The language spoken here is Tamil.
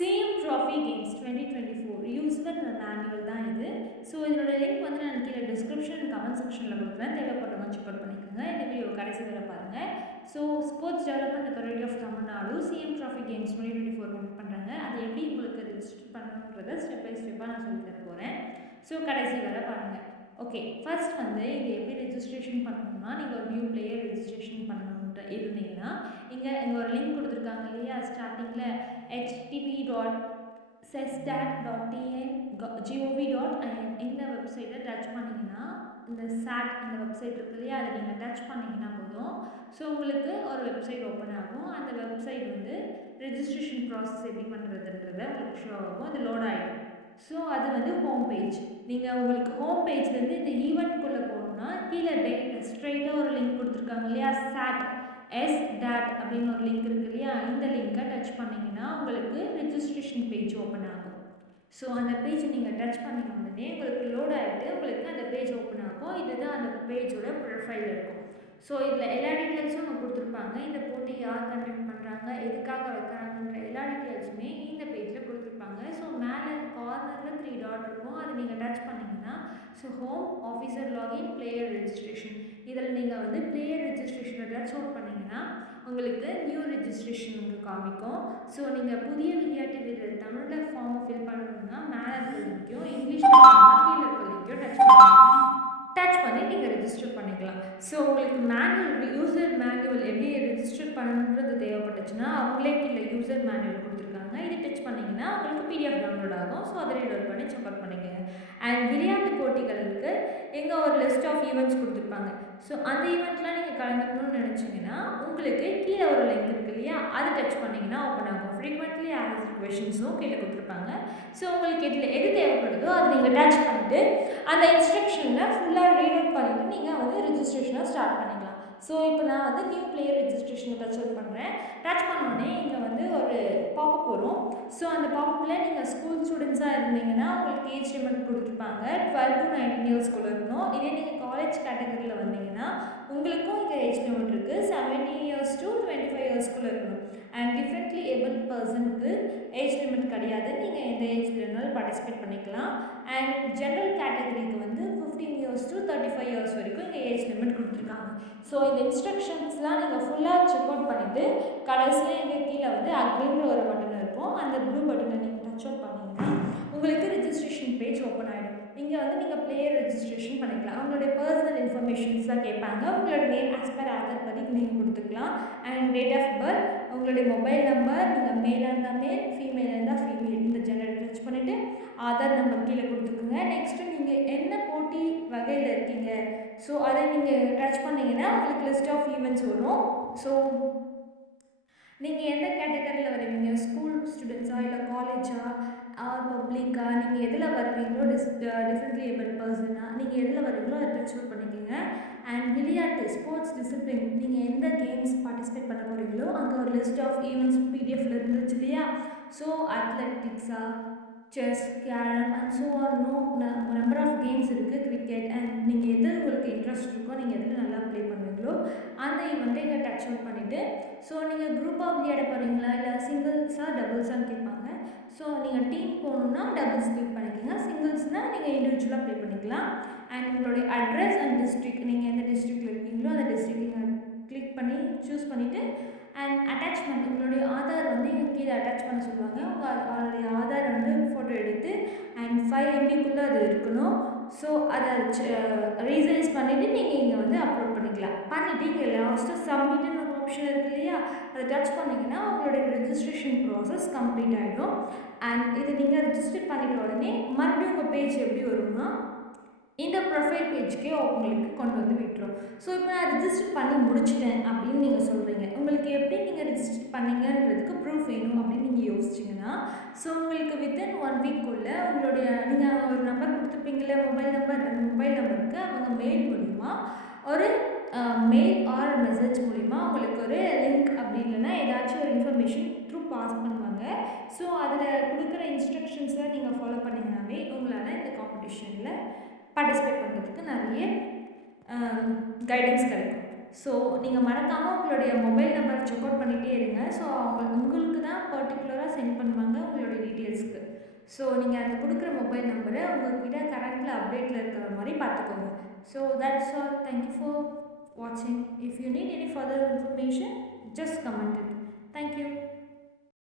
Same trophy games 2024 user manual தான் இது. ஸோ இதனோட லிங்க் வந்து நான் கீழே டிஸ்கிரிப்ஷன் கமெண்ட் செக்ஷனில் கொடுக்குறேன். தேவைப்படுறவங்க செக் அவுட் பண்ணிக்கோங்க. இந்த வீடியோ கடைசி வரை பாருங்கள். So sports development authority of Tamil Nadu CM trophy games 2024 conduct பண்ணுறாங்க. அது எப்படி உங்களுக்கு ரிஜிஸ்டர் பண்ணணுன்றதை ஸ்டெப் பை ஸ்டெப்பாக நான் சொல்லி தர போகிறேன். ஸோ கடைசி வரை பாருங்கள். ஓகே, ஃபர்ஸ்ட் வந்து இங்கே எப்படி ரெஜிஸ்ட்ரேஷன் பண்ணணும்னா, நீங்கள் ஒரு நியூ பிளேயர் ரெஜிஸ்ட்ரேஷன் பண்ணணுன்ட்டு இருந்தீங்கன்னா இங்கே ஒரு லிங்க் கொடுத்துருக்காங்க இல்லையா, ஸ்டார்டிங்கில் http://sestat.tn.gov.in இந்த வெப்சைட்டை டச் பண்ணிங்கன்னா, இந்த சாட் இந்த வெப்சைட் இருக்கு இல்லையா, அதை நீங்கள் டச் பண்ணிங்கன்னா போதும். ஸோ உங்களுக்கு ஒரு வெப்சைட் ஓப்பன் ஆகும். அந்த வெப்சைட் வந்து ரெஜிஸ்ட்ரேஷன் ப்ராசஸ் எப்படி பண்ணுறதுன்றதை உங்களுக்கு ஷோ ஆகும். அது லோட் ஆகிடும். ஸோ அது வந்து ஹோம் பேஜ். நீங்கள் உங்களுக்கு ஹோம் பேஜ்லேருந்து இந்த ஈவெண்ட்குள்ளே போகணுன்னா கீழே ஸ்ட்ரைட்டாக ஒரு லிங்க் கொடுத்துருக்காங்க இல்லையா, SAT அப்படின்னு ஒரு லிங்க் இருக்குது இல்லையா, இந்த லிங்கை டச் பண்ணிங்கன்னா உங்களுக்கு ரெஜிஸ்ட்ரேஷன் பேஜ் ஓப்பன் ஆகும். ஸோ அந்த பேஜ் நீங்கள் டச் பண்ணின உடனே உங்களுக்கு லோட் ஆகிட்டு உங்களுக்கு அந்த பேஜ் ஓப்பன் ஆகும். இதுதான் அந்த பேஜோட ப்ரொஃபைல் இருக்கும். ஸோ இதில் எல்லா டீட்டெயில்ஸும் அவங்க கொடுத்துருப்பாங்க. இந்த போட்டி யார் கண்டக்ட் பண்ணுறாங்க, எதுக்காக வைக்கிறாங்கன்ற எல்லா டீட்டெயில்ஸுமே இந்த பேஜில் கொடுத்துருப்பாங்க. ஸோ மேலே கார்னரில் 3 டாட் இருக்கும். அதை நீங்கள் டச் பண்ணிங்கன்னா so home, officer login, player registration, இதில் நீங்கள் வந்து பிளேயர் ரெஜிஸ்ட்ரேஷனை டச் அவுட் பண்ணிங்கன்னா உங்களுக்கு நியூ ரெஜிஸ்ட்ரேஷன் உங்களுக்கு காமிக்கும். ஸோ நீங்கள் புதிய விளையாட்டு வீரர் தமிழில் ஃபார்மை ஃபில் பண்ணணும்னா மேலே இருக்க லிங்க்கையும், இங்கிலீஷில் கீழே இருக்க லிங்க்கையும் டச் பண்ணி நீங்கள் ரெஜிஸ்டர் பண்ணிக்கலாம். ஸோ உங்களுக்கு யூசர் மேனுவல் எப்படி ரெஜிஸ்டர் பண்ணணுன்றது தேவைப்பட்டுச்சுன்னா அவங்களே கீழே யூசர் மேனுவல் கொடுத்துருக்காங்க. இதை டச் பண்ணிங்கன்னா உங்களுக்கு பிடிஎஃப் டவுன்லோட் ஆகும். ஸோ அதை டவுன்லோட் பண்ணி செக் அவுட் பண்ணிக்கோங்க. அண்ட் விளையாட்டு போட்டிகளுக்கு எங்கே ஒரு லிஸ்ட் ஆஃப் ஈவெண்ட்ஸ் கொடுத்துருப்பாங்க. ஸோ அந்த ஈவெண்ட்லாம் நீங்கள் கலந்துக்கணும்னு நினச்சிங்கன்னா உங்களுக்கு கீழே ஒரு லிங்க் இருக்குது இல்லையா, அதை டச் பண்ணிங்கன்னா ஓப்பன் ஆகும். ஃப்ரீக்வெண்ட்லி ஆஸ்க்டு கொஷின்ஸும் கீழே கொடுத்துருப்பாங்க. ஸோ உங்களுக்கு இதில் எது தேவைப்படுதோ அதை நீங்கள் டச் பண்ணிட்டு அந்த இன்ஸ்ட்ரக்ஷனில் ஃபுல்லாக ரீட் அவுட் பண்ணிவிட்டு நீங்கள் வந்து ரெஜிஸ்ட்ரேஷனை ஸ்டார்ட் பண்ணிக்கலாம். ஸோ இப்போ நான் வந்து நியூ பிளேயர் ரெஜிஸ்ட்ரேஷனை டச் அவுட் பண்ணுறேன். டச் பண்ணோடனே இங்கே வந்து ஒரு பாப்பப் வரும். ஸோ அந்த பாப்பப்பில் நீங்கள் ஸ்கூல் ஸ்டூடெண்ட்ஸாக இருந்தீங்கன்னா உங்களுக்கு ஏஜ் லிமிட் கொடுத்துருப்பாங்க. 12 to 19 இயர்ஸ்க்குள்ளே இருக்கணும். இதே நீங்கள் காலேஜ் கேட்டகரியில் வந்தீங்கன்னா உங்களுக்கும் இங்கே ஏஜ் லிமிட் இருக்குது. 17 years to 25 இயர்ஸ்க்குள்ளே இருக்கணும். அண்ட் டிஃப்ரெண்ட்லி ஏபிள் பர்சனுக்கு ஏஜ் லிமிட் கிடையாது. நீங்கள் எந்த ஏஜில் இருந்தாலும் பார்ட்டிசிபேட் பண்ணிக்கலாம். அண்ட் ஜென்ரல் கேட்டகரிக்கு வந்து 15 years to 35 years வரைக்கும் இங்கே ஏஜ் லிமிட் கொடுத்துருக்காங்க. ஸோ இந்த இன்ஸ்ட்ரக்ஷன்ஸ்லாம் நீங்கள் ஃபுல்லாக செக் அவுட் பண்ணிவிட்டு கடைசியாக எங்கள் கீழே வந்து அக்ரின்ற ஒரு பட்டன் இருக்கும். அந்த ப்ளூ பட்டனை நீங்கள் டச் அவுட் பண்ணிங்கன்னா உங்களுக்கு ரெஜிஸ்ட்ரேஷன் பேஜ் ஓப்பன் ஆகிடும். இங்கே வந்து நீங்கள் பிளேயர் ரெஜிஸ்ட்ரேஷன் பண்ணிக்கலாம். அவங்களுடைய பர்சனல் இன்ஃபர்மேஷன்ஸ்லாம் கேட்பாங்க. உங்களோட நேம் ஆஸ் பர் ஆதார் படி நீங்கள் கொடுத்துக்கலாம். அண்ட் டேட் ஆஃப் பர்த், உங்களுடைய மொபைல் நம்பர், நீங்கள் மேலாக இருந்தால் மேல், ஃபீமேலாக இருந்தால் ஃபீமேல், இந்த ஜெண்டர் டச் பண்ணிவிட்டு ஆதார் நம்பர் கீழே கொடுத்துக்குங்க. நெக்ஸ்ட்டு நீங்கள் என்ன போட்டி வகையில் இருக்கீங்க, ஸோ அதை நீங்கள் டச் பண்ணிங்கன்னா உங்களுக்கு லிஸ்ட் ஆஃப் ஈவெண்ட்ஸ் வரும். ஸோ நீங்கள் எந்த கேட்டகரியில் வருவீங்க, ஸ்கூல் ஸ்டூடெண்ட்ஸா இல்லை காலேஜா ஆர் பப்ளிக்கா, நீங்கள் எதில் வருவீங்களோ டிஃப்ரெண்ட்லி ஏபிள் பர்சனா, நீங்கள் எதில் வருவீங்களோ அதை டச் அவுட் பண்ணிக்கோங்க. அண்ட் விளையாட்டு ஸ்போர்ட்ஸ் டிசிப்ளின், நீங்கள் எந்த கேம்ஸ் பார்ட்டிசிபேட் பண்ண போகிறீங்களோ அங்கே ஒரு லிஸ்ட் ஆஃப் ஈவெண்ட்ஸ் பிடிஎஃப்ல இருந்துச்சு இல்லையா. ஸோ அத்லெட்டிக்ஸா, chess, carrom and so on number of games இருக்குது. கிரிக்கெட் அண்ட் நீங்கள் எது உங்களுக்கு இன்ட்ரெஸ்ட் இருக்கோ, நீங்கள் எதில் நல்லா ப்ளே பண்ணுவீங்களோ அந்த ஈவெண்ட்டை இங்கே டச் அவுட் பண்ணிவிட்டு ஸோ நீங்கள் குரூப்பாக விளையாட போகிறீங்களா இல்லை சிங்கிள்ஸாக டபுள்ஸான்னு கேட்பாங்க. ஸோ நீங்கள் டீம் போகணுன்னா டபுள்ஸ் கிளிக் பண்ணிக்கோங்க. சிங்கிள்ஸ்னால் நீங்கள் இண்டிவிஜுவலாக ப்ளே பண்ணிக்கலாம். அண்ட் உங்களுடைய அட்ரஸ் அண்ட் டிஸ்ட்ரிக்ட், நீங்கள் எந்த டிஸ்ட்ரிக்டில் இருக்கீங்களோ அந்த டிஸ்ட்ரிக்ட் நீங்கள் கிளிக் பண்ணி சூஸ் பண்ணிவிட்டு அண்ட் அட்டாச்மெண்ட், உங்களுடைய ஆதார் வந்து இங்கே கீழே அட்டாச் பண்ண சொல்லுவாங்க. உங்களுடைய ஆதார் வந்து ஃபோட்டோ எடுத்து அண்ட் 5 MB அது இருக்கணும். ஸோ அதை ரீசைஸ் பண்ணிவிட்டு நீங்கள் இங்கே வந்து அப்லோட் பண்ணிக்கலாம். பண்ணிவிட்டு இங்கே லாஸ்ட்டு சப்மிட்னு ஒரு ஆப்ஷன் இருக்குது இல்லையா, அதை டச் பண்ணிங்கன்னா உங்களுடைய ரெஜிஸ்ட்ரேஷன் ப்ராசஸ் கம்ப்ளீட் ஆகிடும். அண்ட் இதை நீங்கள் ரெஜிஸ்டர் பண்ணிட்ட உடனே மறுபடியும் உங்கள் பேஜ் எப்படி வரும்னா இந்த ப்ரொஃபைல் பேஜ்க்கே உங்களுக்கு கொண்டு வந்து விட்டுரும். ஸோ இப்போ நான் ரெஜிஸ்டர் பண்ணி முடிச்சிட்டேன் அப்படின்னு நீங்கள் சொல்கிறீங்க. உங்களுக்கு எப்படி நீங்கள் ரெஜிஸ்டர் பண்ணீங்கன்றதுக்கு ப்ரூஃப் வேணும் அப்படின்னு நீங்கள் யோசிச்சிங்கன்னா ஸோ உங்களுக்கு வித்தின் 1 வீக்குள்ளே உங்களுடைய நீங்கள் ஒரு நம்பர் கொடுத்துருப்பீங்களே மொபைல் நம்பர், அந்த மொபைல் நம்பருக்கு அவங்க மெயில் மூலிமா ஒரு மெயில் ஆர் மெசேஜ் மூலிமா உங்களுக்கு ஒரு லிங்க் அப்படி இல்லைன்னா ஏதாச்சும் ஒரு இன்ஃபர்மேஷன் த்ரூ பாஸ் பண்ணுவாங்க. ஸோ அதில் கொடுக்குற இன்ஸ்ட்ரக்ஷன்ஸை நீங்கள் ஃபாலோ பண்ணிங்கனாவே உங்களால் இந்த காம்படிஷனில் பார்ட்டிசிபேட் பண்ணுறதுக்கு நிறைய கைடன்ஸ் கிடைக்கும். ஸோ நீங்கள் மறக்காமல் உங்களுடைய மொபைல் நம்பரை செக் அவுட் பண்ணிகிட்டே இருங்க. ஸோ உங்களுக்கு தான் பர்டிகுலராக சென்ட் பண்ணுவாங்க உங்களுடைய ஸோ நீங்கள் அந்த கொடுக்குற மொபைல் நம்பரை உங்கள்கிட்ட கரண்ட்டில் அப்டேட்டில் இருக்கிற மாதிரி பார்த்துக்கோங்க. So that's all. Thank you for வாட்சிங். If you need any further information, just comment it. Thank you.